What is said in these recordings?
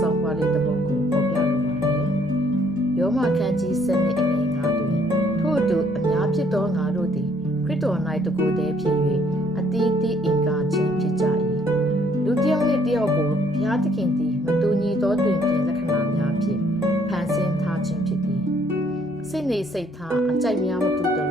ဆောင်းပါးလေးတစ်ပုဒ်ကိုပေါ်ပြလိုပါတယ်။ယောမခန်းကြီးစနစ်အငယ်9တွင်ထို့အတူအများဖြစ်သောငါတို့သည်ခရစ်တော်၌တကူတည်းဖြစ်၍အတီးတီးအင်္ဂါချင်းဖြစ်ကြ၏။လူတစ်ယောက်နှင့်တစ်ယောက်ကိုဘုရားသခင်သည်မတူညီသောတွင်ပြင်လက္ခဏာများဖြင့်ဖန်ဆင်းထားခြင်းဖြစ်သည်။စိတ်နေစိတ်ထားအကြိုက်များမတူသလို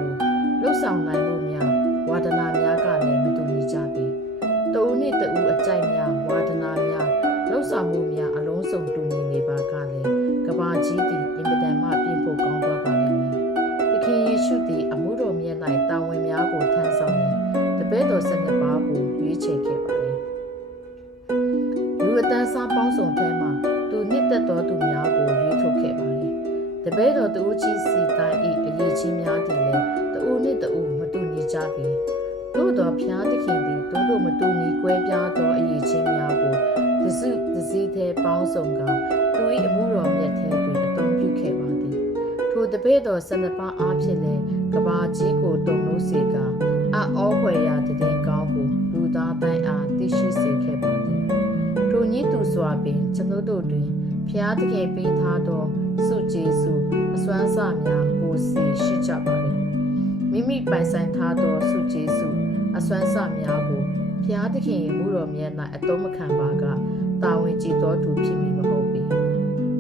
လှုပ်ဆောင်နိုင်မှုများဝါဒနာများကလည်းမတူညီကြသည်။တဦးနှင့်တဦးအကြိုက်များဝါဒနာများလှုပ်ဆောင်မှုများအလုံးစုံတူညီနေပါကလည်းကဘာကြီးသည်အင်မတန်မှပြင်ဖို့ကောင်းသွားပါလိမ့်မည်။သခင်ယေရှုသည်အမှုတော်မြတ်၌တာဝန်များကိုထမ်းဆောင်ရန်တပည့်တော်12ပါးကိုရွေးချယ်ခဲ့ပါသည်။လူအတန်းစားပေါင်းစုံထဲမှသူနှစ်သက်သောသူများကိုရွေးထုတ်ခဲ့ပါသည်။တပည့်တော်တဦးချင်းစီတိုင်း၏အရေးကြီးများသည်လည်းတဦးနှင့်တဦးမတူညီကြပေ။သို့သောဘုရားသခင်သည်တို့မတူညီကွဲပြားသောအရေးချင်းများကိုတစုတစည်းထဲပေါင်းစုံကသူ၏အမှုတော်မြတ်ထဲတွင်အသုံးပြုခဲ့ပါသည်ထိုတပည့်တော်12ပါးအားဖြင့်လည်းကဘာကြီးကိုတုံလို့စေကအံ့ဩဖွယ်ရာတည်င်းကောင်းကိုလူသားတိုင်းအားသိရှိစေခဲ့ပါသည်ထိုနည်းသူစွာပင်ကျွန်ုပ်တို့တွင်ဘုရားသခင်ပေးထားသောဆုကျေးဇူးအစွမ်းစများကိုစီရှိကြပါသည်မိမိပိုင်ဆိုင်ထားသောဆုကျေးဇူးအစွမ်းစများကိုဘုရားသခင်ရဲ့မူတော်မြတ်၌အတုံးမခံပါကတာဝန်ကြည်သောသူဖြစ်မည်မဟုတ်ပေ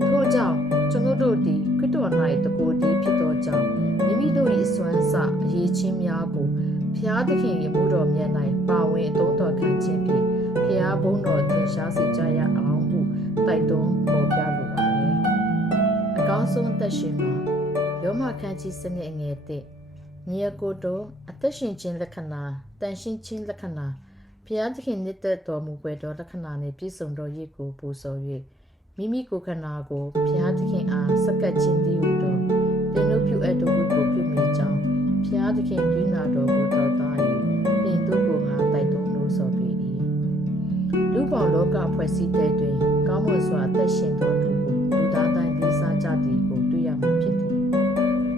ထို့ကြောင့်ကျွန်ုပ်တို့သည်ခရစ်တော်၌တကိုယ်တည်းဖြစ်သောကြောင့်မိမိတို့၏အစွမ်းစအရေးချင်းများကိုဘုရားသခင်ရဲ့မူတော်မြတ်၌ပါဝင်အသုံးတော်ခံခြင်းဖြင့်ဘုရားဘုန်းတော်ထင်ရှားစေကြရအောင်ဟုတိုက်တွန်းပေါ်ပြလိုပါတယ်အကောင်းဆုံးအသက်ရှင်မှာယောမခန်းကြီးစနစ်အငယ်1ညီအကိုတို့အသက်ရှင်ခြင်းလက္ခဏာတန်ရှင်းခြင်းလက္ခဏာဘုရားသခင်နှစ်သက်တော်မူပွေတော်လက္ခဏာနှင့်ပြည့်စုံတော်ရည်ကိုပူဇော်၍မိမိကိုယ်ခန္ဓာကိုဘုရားသခင်အားစက္ကပ်ခြင်းတည်းဟုသောတင်တို့ပြုအပ်တော်မူကိုပြုမိကြောင်းဘုရားသခင်ပြုနာတော်ကိုတော်သား၍တင်တို့ကိုငါတိုက်တွန်းလို့ဆိုပေ၏လူပေါင်းလောကဖွဲ့စည်းတဲ့တွင်ကောင်းမွန်စွာအသက်ရှင်တော်သူကိုလူသားတိုင်းလေးစားကြသည်ကိုတွေ့ရမှာဖြစ်သည်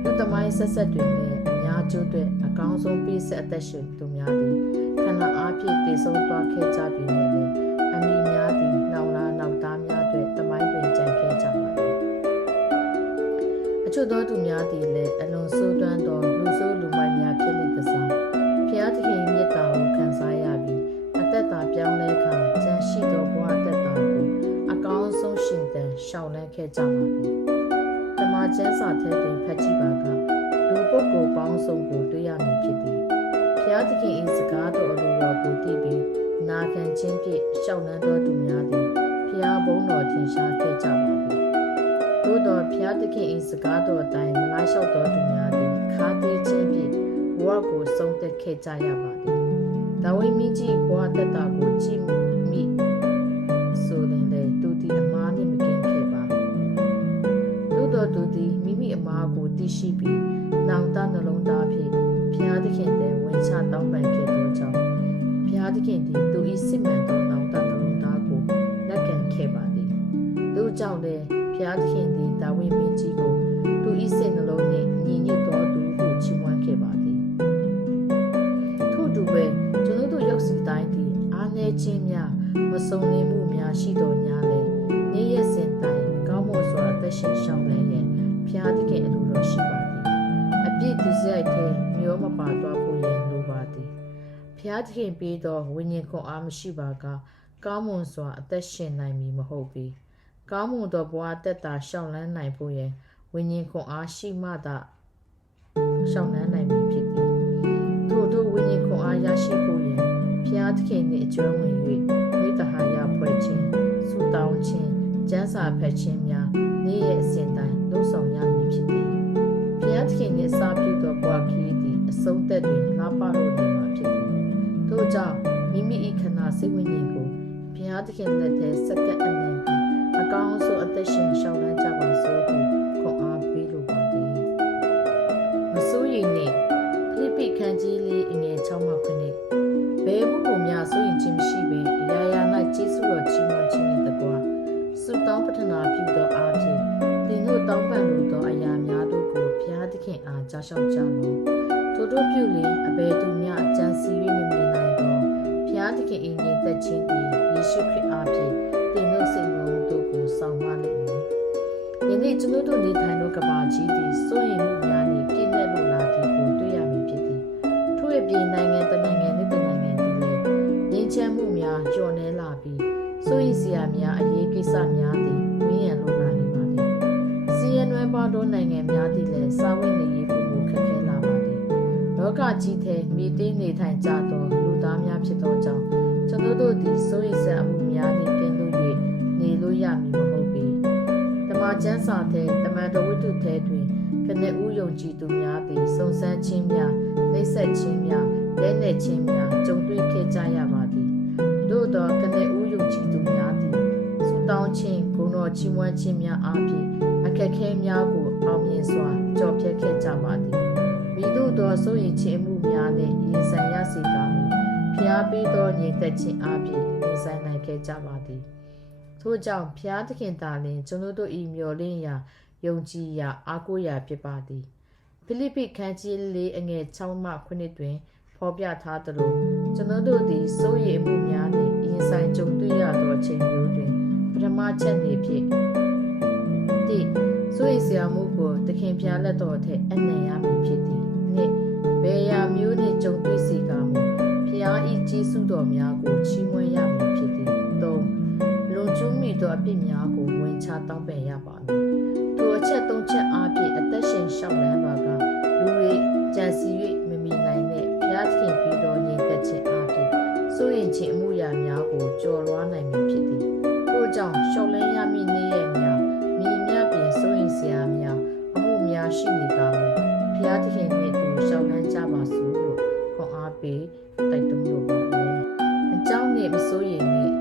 လူသမိုင်းဆက်ဆက်တွင်လည်းအများကျိုးအတွက်အကောင်းဆုံးပေးဆက်အသက်ရှင်သူများသည်ခန္ဓာအားဖြင့်တည်ဆုံသွားခဲ့ကြပြီနဲ့လည်းအမိများသည်နောက်လာနောက်သားများအတွက်တမိုင်းတွင်ကြံခဲ့ကြပါသည်အချို့သောသူများသည်လည်းအလွန်ဆိုးတွန်းသောလူဆိုးလူမိုက်များဖြစ်လိမ့်ကစားဘုရားသခင်မြတ်တာကိုခံစားရပြီးအသက်တာပြောင်းလဲခါကြံရှိသောဘဝအသက်တာကိုအကောင်းဆုံးရှင်သန်ရှောင်လန်းခဲ့ကြပါသည်ဓမ္မကျမ်းစာထဲတွင်ဖတ်ကြည့်ပါကလူပုဂ္ဂိုလ်ပေါင်းစုံကိုတွေ့ရမည်ဖြစ်သည်ဘုရားသခင်၏စကားတော်အလိုတော်ကိုသိပြီးနာခံခြင်းဖြင့်ရှောက်လန်းသောသူများသည်ဘုရားဘုန်းတော်ထင်ရှားခဲ့ကြပါသည်။သို့သောဘုရားသခင်၏စကားတော်အတိုင်းမလိုက်လျှောက်သောသူများသည်ခါးသေးခြင်းဖြင့်ဘဝကိုဆုံးသက်ခဲ့ကြရပါသည်။ဒါဝိမင်းကြီးဘဝတက်တာကိုကြည့်မိဆိုရင်လည်းသူသည်အမားနှင့်မကင်းခဲ့ပါ။သို့သောသူသည်မိမိအမားကိုသိရှိပြီးနောင်တနှလုံးသားဖြင့်ဘုရားသခင်သည်ဝင်ချတောင်းပန်ခဲ့သောကြောင့်ဘုရားသခင်သည်သူ၏စစ်မှန်သောနောင်တနှလုံးသားကိုလက်ခံခဲ့ပါသည်။ထို့ကြောင့်လည်းဘုရားသခင်သည်ဒါဝိမင်းကြီးကိုသူ၏စိတ်နှလုံးနှင့်ညီညွတ်သောသူဟုချီးမွမ်းခဲ့ပါသည်။ထို့တူပဲကျွန်ုပ်တို့ရုပ်စီတိုင်းသည်အားနည်းခြင်းများမစုံလင်မှုများရှိတော်များလည်းနေ့ရက်စဉ်တိုင်းကောင်းမွန်စွာအသက်ရှင်ရှောင်လန်းရန်ဘုရားသခင်အလိုတော်ရှိပါသည်။အပြစ်ဒုစရိုက်ထဲမျောမပါသွားဖို့ရန်လိုပါသည်ဘုရားသခင်ပေးသောဝိညာဉ်ခွန်အားမရှိပါကကောင်းမွန်စွာအသက်ရှင်နိုင်မည်မဟုတ်ပေကောင်းမွန်သောဘဝတက်တာရှောင်လန်းနိုင်ဖို့ရန်ဝိညာဉ်ခွန်အားရှိမှသာရှောင်လန်းနိုင်မည်ဖြစ်သည်ထို့သောဝိညာဉ်ခွန်အားရရှိဖို့ရန်ဘုရားသခင်နှင့်အကျွမ်းဝင်၍မိတ္တဟာယဖွဲ့ခြင်းဆုတောင်းခြင်းကျမ်းစာဖတ်ခြင်းများနေ့ရက်အစဉ်တိုင်းလုပ်ဆောင်ရမည်ဖြစ်သည်ဘုရားသခင်နှင့်စာပြုသောဘဝခရီးသည်အဆုံးသက်တွင်လာပါလို့နေမှာဖြစ်သည်ထို့ကြောင့်မိမိ၏ခန္ဓာစိတ်ဝိညာဉ်ကိုဘုရားသခင်လက်ထဲစက္ကပ်အနှံပြီးအကောင်းဆုံးအသက်ရှင်ရှောင်လန်းကြပါစို့ဟုခေါ်အားပေးလိုပါသည်မစိုးရိမ်နှင့်ဖိလိပ္ပိခန်းကြီးလေးအငယ်6မှ9ဘယ်မှုကိုများစိုးရိမ်ခြင်းမရှိပေအရာရာ၌ကျေးဇူးတော်ချီးမွမ်းခြင်းနှင့်တကွာဆုတောင်းပတနာပြုသောအားဖြင့်သင်တို့တောင်းပန်လိုသောအရာများတို့ကိုဘုရားသခင်အားကြားလျှောက်ကြလော့ထိုတို့ပြုလျင်အဘယ်သူများအကြံစီ၍မမြင်နိုင်သောဘုရားသခင်၏ညီသက်ခြင်းသည်ယေရှုခရစ်အားဖြင့်သင်တို့စိတ်နှလုံးတို့ကိုစော ကျွန်ုပ်တို့နေထိုင်သောကဘာကြီးသည်စိုးရိမ်မှုများနှင့်ပြည့်နှက်လိုလာသည်ကိုတွေ့ရမည်ဖြစ်သည်ထို့အပြင်နိုင်ငံတစ်နိုင်ငံနှင့်တစ်နိုင်ငံသည်လည်းငြိမ်းချမ်းမှုများလျော့နည်းလာပြီးစိုးရိမ်စရာများအရေးကိစ္စများသည်ဝန်းရံလိုလာနေပါသည်စီးရဲနွမ်းပါသောနိုင်ငံများသည်လည်းစာဝတ်နေရေးပုံမှုခက်ခဲလာပါသည်လောကကြီးထဲမိသိနေထိုင်ကြသောလူသားများဖြစ်သောကြောင့်ကျွန်ုပ်တို့သည်စိုးရိမ်စရာမှုများနှင့်ကင်းလွတ်၍နေလို့ရမည်မဟုတ်ပေဓမ္မကျမ်းစာထဲတမန်တော်ဝတ္ထုထဲတွင်ကနဦးယုံကြည်သူများသည်စုံစမ်းခြင်းများနှိပ်စက်ခြင်းများလဲလှယ်ခြင်းများကြုံတွေ့ခဲ့ကြရပါသည်သို့သောကနဦးယုံကြည်သူများသည်ဆုတောင်းခြင်းဂုဏ်တော်ချီးမွမ်းခြင်းများအားဖြင့်အခက်အခဲများကိုအောင်မြင်စွာကျော်ဖြတ်ခဲ့ကြပါသည်မိတို့သောစိုးရိမ်ခြင်းမှုများနှင့်ရင်ဆိုင်ရစေကာမူဖျားပေးသောညီသက်ခြင်းအားဖြင့်ရင်ဆိုင်နိုင်ခဲ့ကြပါသည်ထို့ကြောင့်ဖျားသခင်သာလျှင်ကျွန်ုပ်တို့၏မျှော်လင့်ရာယုံကြည်ရာအားကိုးရာဖြစ်ပါသည်ဖိလိပ္ပိခန်းကြီး4အငယ်6မှ9တွင်ဖော်ပြထားသလိုကျွန်ုပ်တို့သည်စိုးရိမ်မှုများနှင့်ရင်ဆိုင်ကြုံတွေ့ရသောအချိန်မျိုးတွင်ပထမချက်နေဖြင့်တိစိုးရိမ်စရာမှုကိုသခင်ဖျားလက်တော်ထက်အနံ့ရမည်ဖြစ်သည်နှင့်ဘယ်ရာမျိုးနှင့်ကြုံတွေ့စေကာမူဖျား၏ကျေးဇူးတော်များကိုချီးမွမ်းရမည်ဖြစ်သည်3လုံကျူးမိသောအပြစ်များကိုဝန်ချတောင်းပန်ရပါမည်ထိုအချက်3ချက်အားဖြင့်အသက်ရှင်ရှောက်လန်းပါကလူတွေကြံစီ၍မမီနိုင်တဲ့ဘုရားသခင်ပြီးသောညီသက်ခြင်းအားဖြင့်စိုးရင်ခြင်းအမှုရာများကိုကျော်လွှားနိုင်မည်ဖြစ်သည်ထို့ကြောင့်ရှောက်လန်းရမည့်နေ့ရက်များမိမြပင်စိုးရင်စရာများအမှုများရှိနေကာမူဘုရားသခင်နှင့်တူရှောက်လန်းကြပါစို့လို့ခွန်အားပေးတိုက်တွန်းလိုပါတယ်အကြောင်းနဲ့မစိုးရင်နဲ့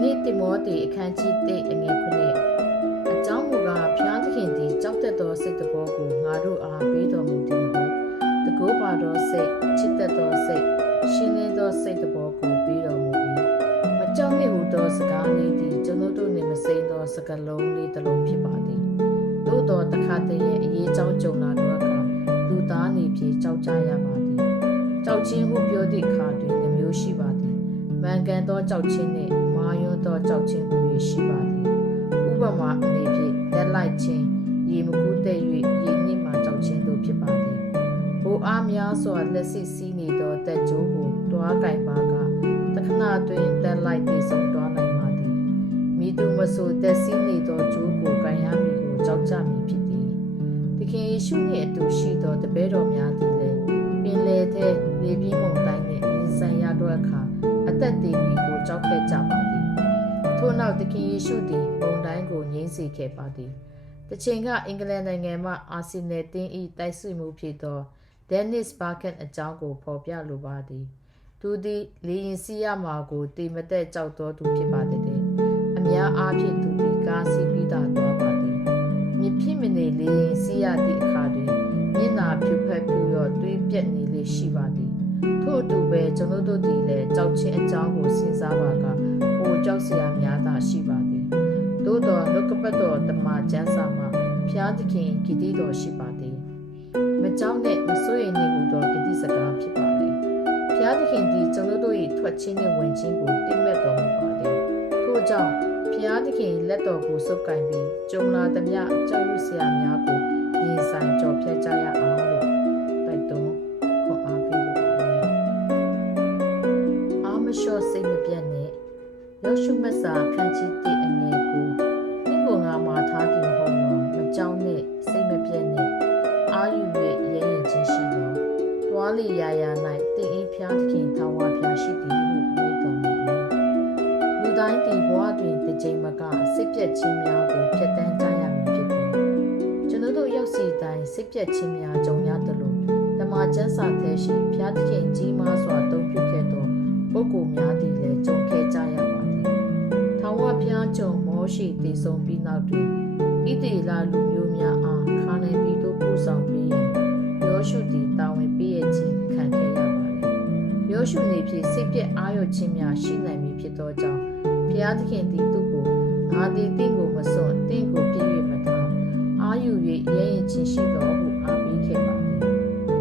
နေ့တိမောသေအခန်းကြီး1အငယ်9အကြောင်းမူကားဘုရားသခင်သည်ကြောက်တတ်သောစိတ်တဘောကိုငါတို့အားပေးတော်မူသည်မဟုတ်တကောပါသောစိတ်ချစ်တတ်သောစိတ်ရှင်းလင်းသောစိတ်တဘောကိုပေးတော်မူ၏မကြောက်နှင့်ဟူသောစကားလေးသည်ကျွန်ုပ်တို့နှင့်မစိမ်းသောစကားလုံးလေးတစ်လုံးဖြစ်ပါသည်သို့တော်တစ်ခါတည်းရဲ့အရေးကြောင်းကြုံလာသောအခါလူသားနေဖြင့်ကြောက်ကြရပါသည်ကြောက်ခြင်းဟုပြောသည့်အခါတွင်နှမျိုးရှိပါသည်မှန်ကန်သောကြောက်ခြင်းနှင့်မာယွန်းသောကြောက်ခြင်းဟူ၍ရှိပါသည်ဥပမာအနေဖြင့်လက်လိုက်ခြင်းရေမကူးတဲ့၍ရေနစ်မှကြောက်ခြင်းတို့ဖြစ်ပါသည်ဘိုးအားများစွာလက်စစ်စီးနေသောတက်ကြိုးကိုတွားကင်ပါကတခဏတွင်တက်လိုက်တည်ဆုံးတွားနိုင်ပါသည်မိသူမဆိုတက်စီးနေသောကြိုးကိုကန်ရမည်ကိုကြောက်ကြမည်ဖြစ်သည်သခင်ယေရှုနှင့်အတူရှိသောတပည့်တော်များသည်လည်းပင်လေထဲလေပြင်းမုန်တိုင်းနှင့်ရင်ဆိုင်ရသောအခါအသက်တည်မည်ကိုကြောက်ခဲ့ကြပါသည်ထို့နောက်သခင်ယေရှုသည်မုန်တိုင်းကိုငြိမ်းစေခဲ့ပါသည်တချိန်ကအင်္ဂလန်နိုင်ငံမှအာဆင်နယ်တင်း၏တိုက်စစ်မှုဖြစ်သောဒန်နစ်ဘာကန်အကြောင်းကိုဖော်ပြလိုပါသည်သူသည်လေရင်စီးရမှာကိုတေမသက်ကြောက်တော်သူဖြစ်ပါတဲ့အများအားဖြင့်သူသည်ကားစီးပြီးသားသွားပါသည်မြစ်ဖြစ်မနေလေရင်စီးရသည့်အခါတွင်မျက်နာဖြူဖက်ပြူရောသွေးပြက်နေလေရှိပါသည်ထို့အတူပဲကျွန်ုပ်တို့သည်လည်းကြောက်ခြင်းအကြောင်းကိုစဉ်းစားပါကဟိုကြောက်စရာများသာရှိပါသည်သို့တော်နှုတ်ကပတ်တော်တမန်ကျမ်းစာမှာဖျားသခင်ဂတိတော်ရှိပါသည်မကြောက်နဲ့မစိုးရိမ်နေဟုသောဂတိစကားဖြစ်ပါလေဖျားသခင်သည်ကျွန်ုပ်တို့၏ထွက်ခြင်းနှင့်ဝင်ခြင်းကိုသိမဲ့တော်မူပါလေထို့ကြောင့်ဖျားသခင်လက်တော်ကိုဆုပ်ကိုင်ပြီးကြုံလာသမျှကြောက်ရွံ့စရာများကိုရင်ဆိုင်ကြော်ဖြတ်ကြရအောင်လို့တိုက်တွန်းခေါ်အားပေးလိုပါလေအာမလျှော့စိတ်မပြတ်နဲ့ယောရှုမတ်စာခန်းကြီး1အငယ်9ဒီကိုငါမှာထားသည်မဟုတ်လောမကြောက်နဲ့စိတ်မပြတ်နဲ့အာယူ၍ရဲရင်ခြင်းရှိသောတွားလီရာရာ၌တင်အိဖျားသခင်ထာဝရဖျားရှိသည်ဟုမိန့်တော်မူ၏လူတိုင်းဒီဘဝတွင်တစ်ကြိမ်မကစိတ်ပြတ်ခြင်းများကိုဖျက်ဆီးကြရမည်ဖြစ်သည်ကျွန်ုပ်တို့ရောက်စီတိုင်းစိတ်ပြတ်ခြင်းများကြုံရသလိုဓမ္မကျမ်းစာထဲရှိဖျားသခင်ကြီးမားစွာတုံ့ပြုခဲ့သောပုဂ္ဂိုလ်များသည်လည်းကြုံခဲ့ကြရပါသည်ထာဝရဘုရားကြုံမောရှိတည်ဆုံးပြီးနောက်တွင်ဣသရေလလူမျိုးများအားခါနိုင်ပြည်သို့ပို့ဆောင်ပြီးယောရှုသည်တာဝန်ပေးရခြင်းခံခဲ့ရပါတယ်ယောရှုနေဖြင့်စိတ်ပြည့်အာရုံခြင်းများရှိနိုင်မည်ဖြစ်သောကြောင့်ဘုရားသခင်သည်သူ့ကိုငါသည်တင့်ကိုမစွန့်တင့်ကိုပြည့်၍မထားအာယူ၍ရဲရင်ခြင်းရှိတော်ဟုအားပေးခဲ့ပါသည်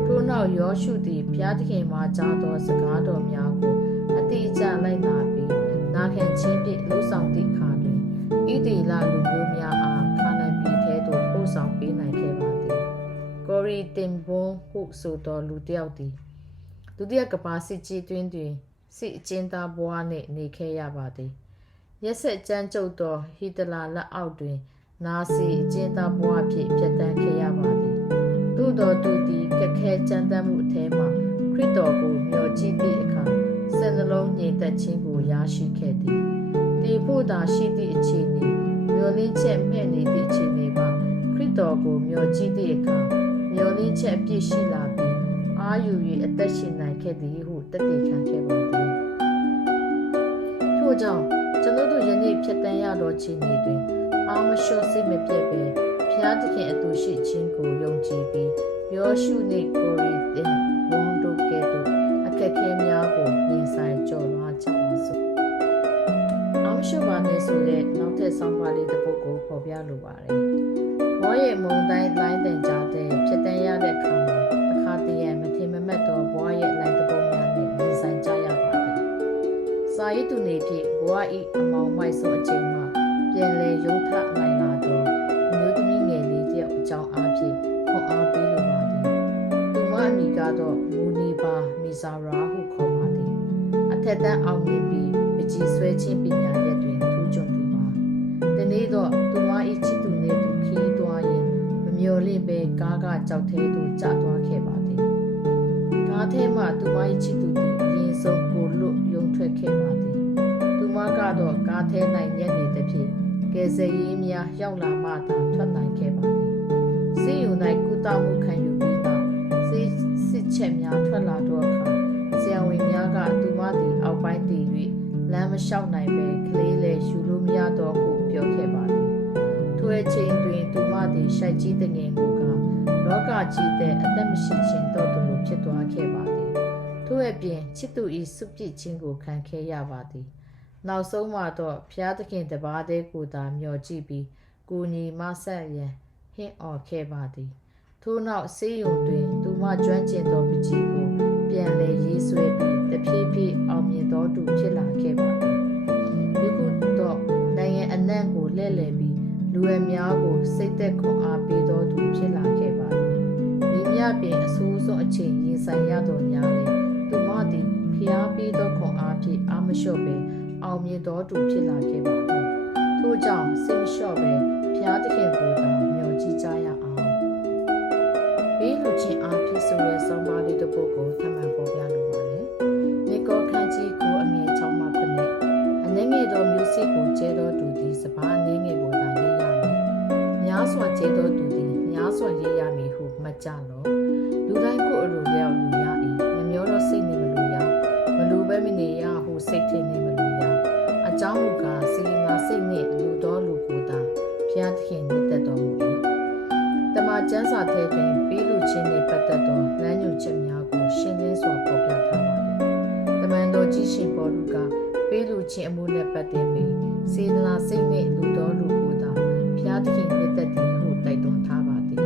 ထို့နောက်ယောရှုသည်ဘုရားသခင်မှာကြားသောစကားတော်များကိုအတိအကျလိုက်နာပြီးနာခံခြင်းဖြင့်လှုပ်ဆောင်သည့်အခါတွင်ဣသရေလလူမျိုးများအားခါနိုင်ပြ တင်ဘွန်းဟုဆိုသောလူတစ်ယောက်သည်ဒုတိယကမ္ဘာစစ်ကြီးတွင်စစ်အကျဉ်းသားဘဝနှင့်နေခဲ့ရပါသည်ရက်ဆက်ကြမ်းကြုတ်သောဟီတလာလက်အောက်တွင်နာစီအကျဉ်းသားဘဝဖြင့်ပြတ်တန်းခဲ့ရပါသည်သို့သောသူသည်ကခဲကြမ်းတမ်းမှုအထဲမှခရစ်တော်ကိုမျှော်ကြည့်သည့်အခါစံနှလုံးငြိမ်သက်ခြင်းကိုရရှိခဲ့သည်ဒီဖို့သာရှိသည့်အခြေအနေမျှော်လင့်ချက်မဲ့နေသည့်အခြေအနေမှာခရစ်တော်ကိုမျှော်ကြည့်သည့်အခါမျှော်လင့်ချက်အပြည့်ရှိလာပြီးအာယူ၍အသက်ရှင်နိုင်ခဲ့သည်ဟုတည်တည်ခံခဲ့ပါသည်ထို့ကြောင့်ကျွန်ုပ်တို့ယနေ့ဖြတ်တန်းရသောခြေအနေတွင်အာမလျှော့စိတ်မပြတ်ပဲဖျားသခင်အတူရှိခြင်းကိုယုံကြည်ပြီးယောရှုနှင့်ကိုရီတင်ဘုံတို့ကဲ့သို့အခက်အခဲများကိုရင်ဆိုင်ကျော်လွှားကြပါစို့အာမလျှော့ပါနဲ့ဆိုတဲ့နောက်ထပ်ဆောင်းပါးလေးတစ်ပုဒ်ကိုဖော်ပြလိုပါတယ်။ဘောရဲ့မုံတိုင်းလိုင်းတန်ကြတဲ့ဖြတ်တန်းရတဲ့အခါမှာအခါတည်းရမထင်မမှတ်သောဘဝရဲ့လိုင်းတစ်ပုဒ်များနဲ့ရင်ဆိုင်ကြရပါသည်။စာရေးသူနေဖြင့်ဘဝ၏အမောင်မိုက်ဆုံးအချိန်မှာပြန်လည်ရုပ်ထနိုင်လာသောအမျိုးသမီးငယ်လေးတယောက်အကြောင်းအားဖြင့်ခွန်အားပေးလိုပါသည်။သူမအမိကတော့မူနီပါမီဇာရာဟုခေါ်ပါသည်။အထက်တန်းအောင်မြင်ပြီးပကြီးဆွဲခြင်းပညာရပ်တွင်ထူးချွန်သူပါ။ဒီနေ့တော့သူမ၏ချစ်သူနှင့်သူခီးသွားရင်မမျော်လင့်ပဲကားကကြောက်သေးသူကျသွားခဲ့ပါသည်။ကားထဲမှသူမ၏ချစ်သူသည်အရင်ဆုံးကိုလွတ်ရုံထွက်ခဲ့ပါသည်။သူမကတော့ကားထဲ၌ညက်နေသည်ဖြင့်ကယ်ဆယ်ရေးများရောက်လာမှသာထွက်နိုင်ခဲ့ပါသည်။ဆေးရုံ၌ကုသမှုခံယူပြီးနောက်စစ်ချက်များထွက်လာတော့အခါဆရာဝန်များကသူမသည်အောက်ပိုင်းတည်၍လမ်းမလျှောက်နိုင်ပဲကလေးလည်းယူလို့မရတော့ဟုပြောခဲ့ပါသည်။ထိုအချိန်တွင်သူမသည်ရှိုက်ကြီးတငယ်မှုကလောကကြီးတဲ့အသက်မရှိခြင်းတော့သူလိုဖြစ်သွားခဲ့ပါသည်။ထို့အပြင်ချစ်သူ၏စွန့်ပစ်ခြင်းကိုခံခဲ့ရပါသည်။နောက်ဆုံးမှာတော့ဖျားသခင်တပါးတည်းကိုသာမျှော်ကြည့်ပြီးကိုညီမဆက်ရန်ဟင့်အော်ခဲ့ပါသည်။ထို့နောက်ဆေးရုံတွင်သူမကျွမ်းကျင်သောပကြီးကိုပြန်လည်ရေးဆွဲပြီးတဖြည်းဖြည်းအောင်မြင်သောသူဖြစ်လာခဲ့ပါသည်။ယခုတော့နိုင်ငံအနှံ့ကိုလှည့်လည်ပြီးလူအများကိုစိတ်သက်ခွန်အားပေးသောသူဖြစ်လာခဲ့ပါသည်။မိမြပင်အဆိုးဆုံးအချိန်ရင်ဆိုင်ရသောညာလေသူမသည်ဖျားပေးသောခွန်အားဖြင့်အာမလျှော့ပဲအောင်မြင်တော်သူဖြစ်လာခဲ့ပါသည်။ထို့ကြောင့်စိတ်မလျှော့ပဲဖျားသခင်ကိုသာမျှော်ကြည့်ကြရအောင်။ဘေးလူချင်းအားဖြင့်ဆိုတဲ့ဆောင်းပါးလေးတစ်ပုဒ်ကိုထပ်မံပေါ်ပြလိုပါတယ်။မြေကောခန်းကြီးကိုအငယ်6မှ9အနေငယ်သောမျိုးစိကိုကျဲတော်သူသည်စပါးအနေငယ်ကိုသာရေးရမည်။များစွာကျဲတော်သူသည်များစွာရေးရမည်ဟုမှတ်ကြလော့။လူတိုင်းကိုအလိုလျောက်လူရ၏။မမျောတော့စိတ်နေမလို့ရ။မလူပဲမနေရဟုစိတ်ထင်နေမလို့ရ။အကြောင်းမူကားစေငါစိတ်နှင့်လူတော်လူကိုသာဖျားသခင်မြတ်တတ်တော်မူ၏။တမန်ကျမ်းစာထဲတွင်ပေးလူချင်းနှင့်ပတ်သက်သောလမ်းညွှန်ချက်များကိုရှင်းလင်းစွာဖော်ပြထားပါသည်။တမန်တော်ကြီးရှင်ပေါလုကပေးလူချင်းအမှုနှင့်ပတ်သက်ပြီးစေတနာစိတ်နှင့်လူတော်လူကိုသာဖျားသခင်မြတ်တတ်သည်ဟုတိုက်တွန်းထားပါသည်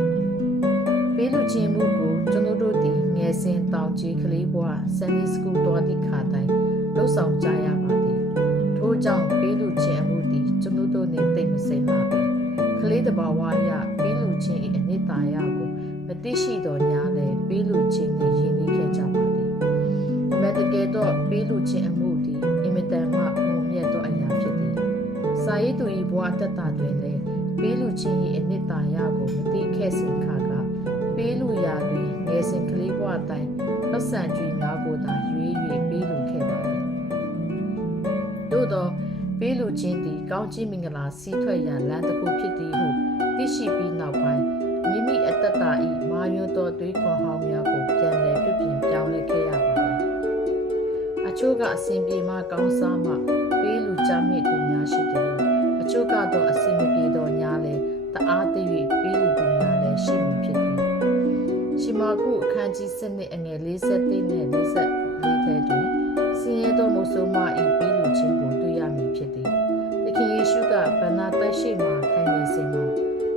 ။ပေးလူချင်းမှုကိုကျွန်ုပ်တို့သည်ငယ်စဉ်တောင်ကြီးကလေးဘဝဆန်နီစကူတော်သည့်ခါတိုင်းလှုပ်ဆောင်ကြရပါသည်။ထို့ကြောင့်ပေးလူချင်းအမှုသည်ကျွန်ုပ်တို့နှင့်တိတ်မစိမ်းပါပဲ။ကလေးတဘာဝအရပေးလူချင်း၏အနှစ်သာရကိုမသိရှိတော်ညာလည်းပေးလူချင်းနှင့်ရင်းနှီးခဲ့ကြပါသည်။အမှန်တကယ်တော့ပေးလူချင်းအမှုသည်အင်မတန်မှမုံမြတ်သောအရာဖြစ်သည်။စာရေးသူ၏ဘဝတတတွင်လည်းပေးလူချင်း၏အနှစ်သာရကိုမသိခဲ့စဉ်ခါကပေးလူရာတွင်ငယ်စဉ်ကလေးဘဝတိုင်းပတ်စံကြွေများကိုသာရွေး၍ပေးလူခဲ့ပါသည်။သို့သောပေးလူချင်းသည်ကောင်းကြီးမင်္ဂလာစီးထွက်ရန်လမ်းတစ်ခုဖြစ်သည်ဟုသိရှိပြီးနောက်ပိုင်းမိမိအတ္တတာ၏မာယွန်းသောတွေးခေါ်ဟောင်းများကိုပြန်လည်ပြုပြင်ပြောင်းလဲခဲ့ရပါသည်။အချို့ကအစဉ်ပြေမှကောင်းစားမှပေးလူကြမြင့်သူများရှိသည်။အချို့ကတော့အစဉ်မပြေသောညာလဲတအားသိ၍ပေးလူသူများလည်းရှိမည်ဖြစ်သည်။ရှမာကုအခန်းကြီး7အငယ်41နဲ့44ထဲတွင်ဆင်းရဲသောမုတ်ဆိုးမ၏ပေးလူချင်းကိုတွေ့ရမည်ဖြစ်သည်။သခင်ယေရှုကဗန္နာတိုက်ရှိမှထိုင်နေစဉ်မှာ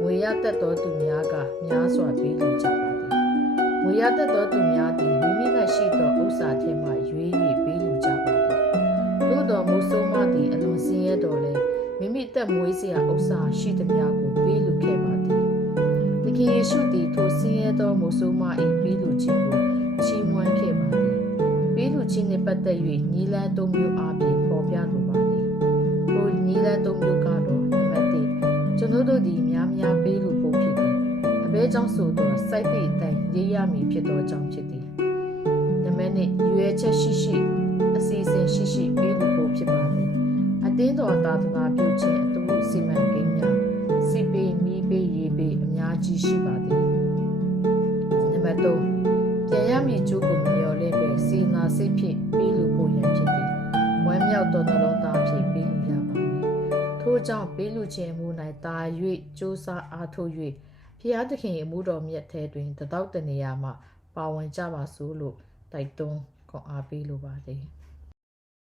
ငွေရတတ်သောသူများကများစွာပေးလူကြပါသည်။ငွေရတတ်သောသူများသည်မိမိ၌ရှိသောဥစ္စာထဲမှရွေး၍ပေးလူကြပါသည်။သို့သောမုတ်ဆိုးမသည်အလွန်ဆင်းရဲတော်လဲမိမိတက်မွေးစရာဥစ္စာရှိသမျှကိုပေးလူခဲ့ပါသည်။ သ ခင်ယေရှုသည်ထိုဆင်းရဲသောမိုးဆိုးမ၏ပေးလူခြင်းကိုချီးမွမ်းခဲ့ပါသည်ပေးလူခြင်းနှင့်ပတ်သက်၍ညီလန်းသုံးမျိုးအားဖြင့်ဖော်ပြလိုပါသည်ထိုညီလန်းသုံးမျိုးကတော့နံပါတ်1ကျွန်တို့သည်များများပေးလူဖို့ဖြစ်သည်အဘဲကြောင့်ဆိုသောစိုက်သည့်အတိုင်းရေးရမည်ဖြစ်သောကြောင့်ဖြစ်သည်နံပါတ်2ရွယ်ချက်ရှိရှိအစီအစဉ်ရှိရှိပေးလူဖို့ဖြစ်ပါသည်အတင်းတော်သာသနာပြုခြင်းအတူစီမံကိန်းများစီပေးမီးပေးရေးပေးအများကြီးရှိပါသည်နံပါတ်3ပြန်ရမည်ကျိုးကိုမမျှော်လင့်ပဲစေနာစိတ်ဖြင့်ပေးလူဖို့ရန်ဖြစ်သည်ဝမ်းမြောက်သောနှလုံးသားဖြင့်ပေးလူရပါမည်ထို့ကြောင့်ပေးလူခြင်းမူ၌တာ၍ကြိုးစားအားထုတ်၍ဖျားသခင်အမှုတော်မြတ်ထဲတွင်တတောက်တနေရာမှပါဝင်ကြပါစို့လို့တိုက်တွန်းခွန်အားပေးလိုပါသည်